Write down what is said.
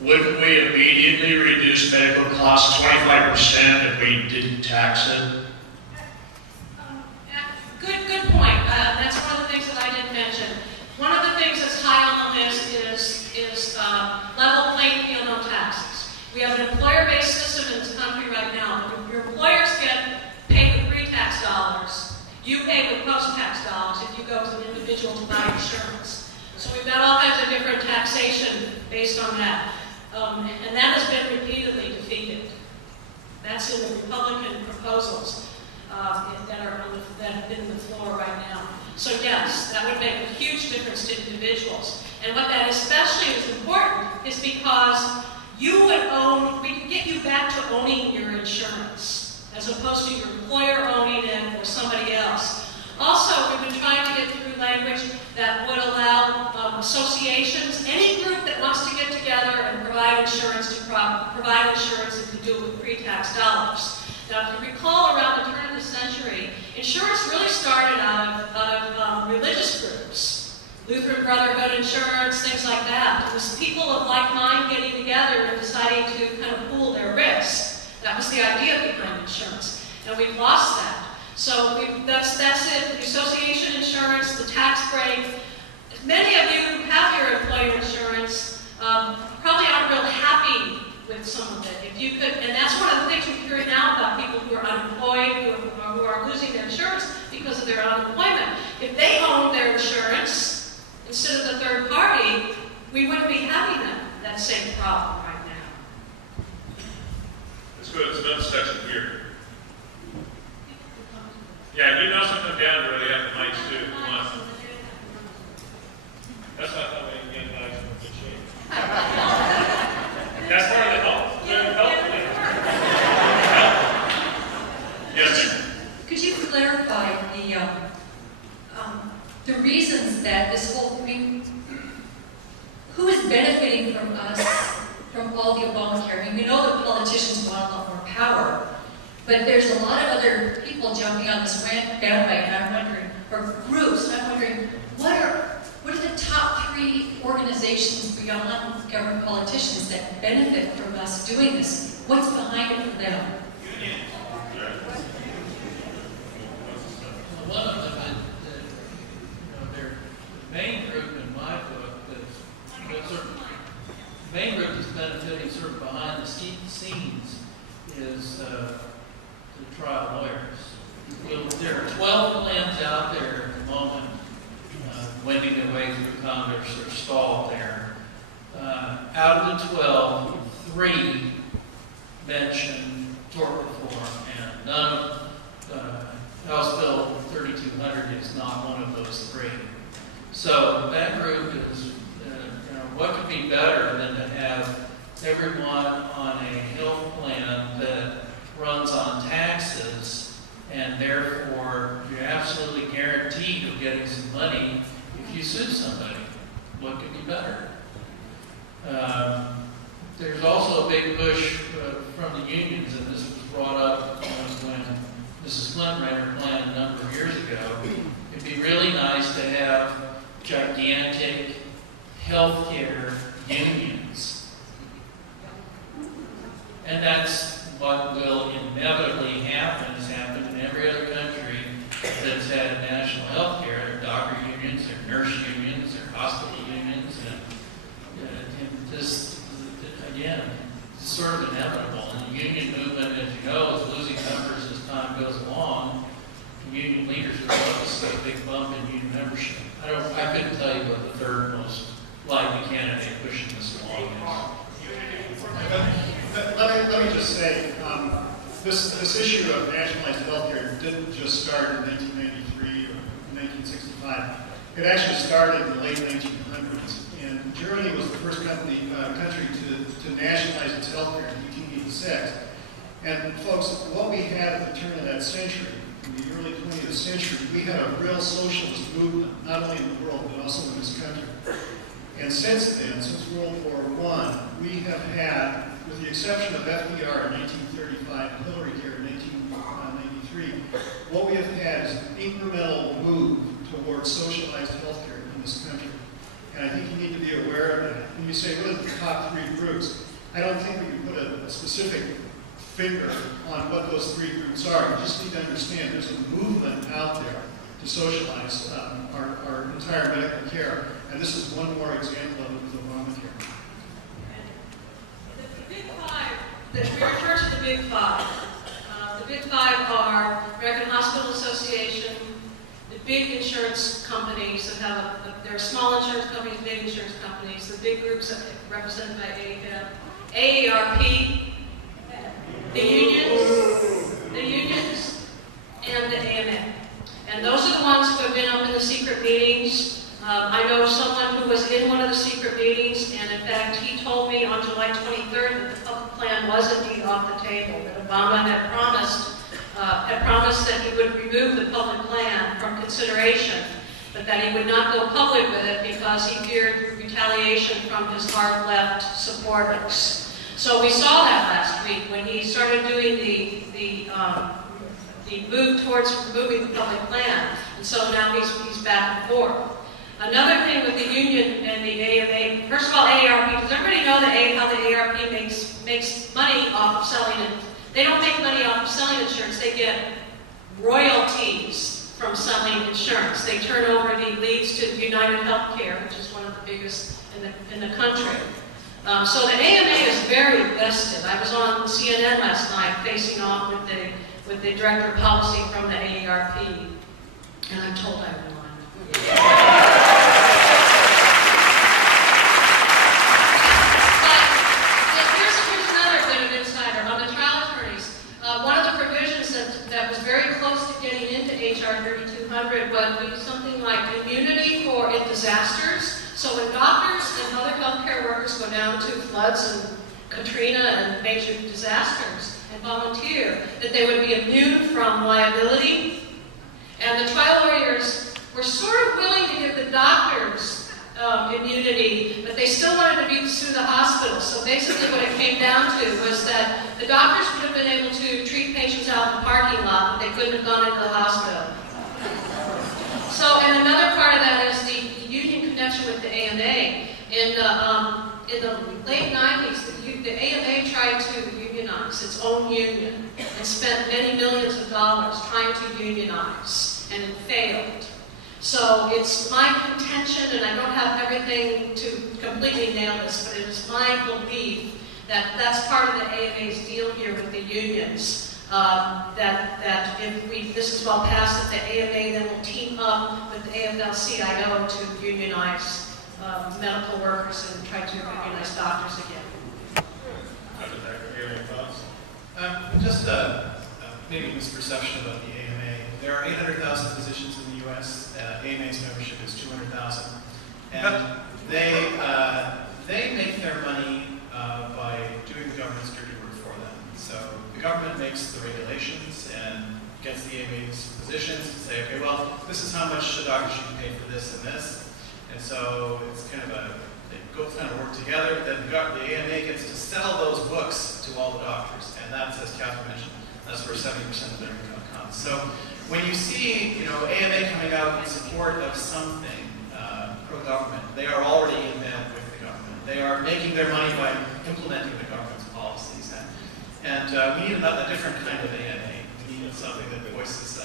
Wouldn't we immediately reduce medical costs 25% if we didn't tax it? Good point. That's one of the things that I didn't mention. One of the things that's high on the list is level playing field on taxes. We have an employer-based system in this country right now. Your employers get paid with pre-tax dollars. You pay with post-tax dollars if you go to an individual to buy insurance. So we've got all kinds of different taxation based on that. And that has been repeatedly defeated. That's in the Republican proposals that have been on the floor right now. So yes, that would make a huge difference to individuals. And what that especially is important is because you would own, we can get you back to owning your insurance, as opposed to your employer owning it or somebody else. Also, we've been trying to get through language that would allow associations, any group that wants to get together and provide insurance to provide insurance and to do it with pre-tax dollars. Now, if you recall, around the turn of the century, insurance really started out of religious groups. Lutheran Brotherhood insurance, things like that. It was people of like mind getting together and deciding to kind of pool their risks. That was the idea behind insurance. And we've lost that. So that's it. The association insurance, the tax break. Many of you who have your employer insurance probably aren't real happy with some of it. If you could, and that's one of the things we're hearing now about people who are unemployed, who are losing their insurance because of their unemployment. If they owned their insurance instead of the third party, we wouldn't be having that same problem right now. Let's go to another section here. Yeah, you know something down where they have the mics too. Come on. That's not how we can get mics in good shape. That's part of the help. Yes, sir. Could you clarify the reasons that this whole thing, who is benefiting from us, from all the Obamacare? I mean, we know that politicians want a lot more power, but there's a lot of other people jumping on this bandwagon, I'm wondering, or groups, and I'm wondering, what are the top 3 organizations beyond government politicians that benefit from us doing this? What's behind it for them? One of them, their main group in my book, the main group that's benefiting sort of behind the scenes is the trial lawyers. There are 12 plans out there at the moment, wending their way through Congress or stalled there. Out of the 12, 3 mention tort reform, and none of House Bill 3200 is not one of those 3. So that group is, what could be better than to have everyone on a health plan that runs on taxes, and therefore you're absolutely guaranteed of getting some money if you sue somebody. What could be better? There's also a big push from the unions, and this was brought up when Mrs. Clinton ran her plan a number of years ago. It'd be really nice to have gigantic healthcare unions. And that's what will inevitably happen, has happened in every other country that's had national health care. There are doctor unions, there are nurse unions, there are hospital unions, and this, again, it's sort of inevitable. And the union movement, as you know, is losing numbers as time goes along. And union leaders would love to see a big bump in union membership. I couldn't tell you what the third most likely candidate pushing this along is. Let me just say, this issue of nationalized healthcare didn't just start in 1993 or 1965. It actually started in the late 1900s, and Germany was the first country to nationalize its healthcare in 1886. And folks, what we had at the turn of that century, in the early 20th century, we had a real socialist movement, not only in the world, but also in this country. And since then, since World War I, we have had, with the exception of FDR in 1935 and Hillary here in 1993, what we have had is an incremental move towards socialized healthcare in this country. And I think you need to be aware of that. when you say what are the top 3 groups, I don't think we can put a specific finger on what those 3 groups are. You just need to understand there's a movement out there to socialize our entire medical care, and this is one more example of it with Obamacare. The Big Five, we refer to the Big Five. The Big Five are American Hospital Association, the big insurance companies that have there are small insurance companies, big insurance companies, the big groups that are represented by AARP, the unions, and the AMA. And those are the ones who have been up in the secret meetings. I know someone who was in one of the secret meetings, and in fact, he told me on July 23rd that the public plan was indeed off the table, that Obama had promised that he would remove the public plan from consideration, but that he would not go public with it because he feared retaliation from his hard left supporters. So we saw that last week when he started doing the move towards removing the public plan, and so now he's back and forth. Another thing with the union and the AMA, first of all, AARP, does everybody know how the AARP makes money off of selling it? They don't make money off of selling insurance, they get royalties from selling insurance. They turn over the leads to United Healthcare, which is one of the biggest in the country. So the AMA is very vested. I was on CNN last night facing off with the director of policy from the AARP, and I'm told I won. But here's another bit of insider on the trial attorneys. One of the provisions that was very close to getting into HR 3200 would be something like immunity in disasters. So when doctors and other healthcare workers go down to floods and Katrina and major disasters and volunteer, that they would be immune from liability. And the trial lawyers were sort of willing to give the doctors immunity, but they still wanted to sue the hospital. So basically what it came down to was that the doctors would have been able to treat patients out in the parking lot, but they couldn't have gone into the hospital. So, and another part of that is the union connection with the AMA. In the late 90s, the AMA tried to unionize its own union and spent many millions of dollars trying to unionize, and it failed. So it's my contention, and I don't have everything to completely nail this, but it is my belief that that's part of the AMA's deal here with the unions. That if this is well passed, that the AMA then will team up with the AFL-CIO to unionize medical workers and try to unionize doctors again. Just maybe misperception about the AMA. There are 800,000 physicians in the U.S. AMA's membership is 200,000, and they make their money by doing the government's dirty work for them. So the government makes the regulations and gets the AMA's physicians to say, okay, well, this is how much the doctor should pay for this and this. And so it's kind of they both kind of work together. Then the AMA gets to sell those books to all the doctors. And that's, as Catherine mentioned, that's where 70% of their income comes. So when you see, AMA coming out in support of something pro-government, they are already in bed with the government. They are making their money by implementing the government's policies. And we need a different kind of AMA. We need something that voices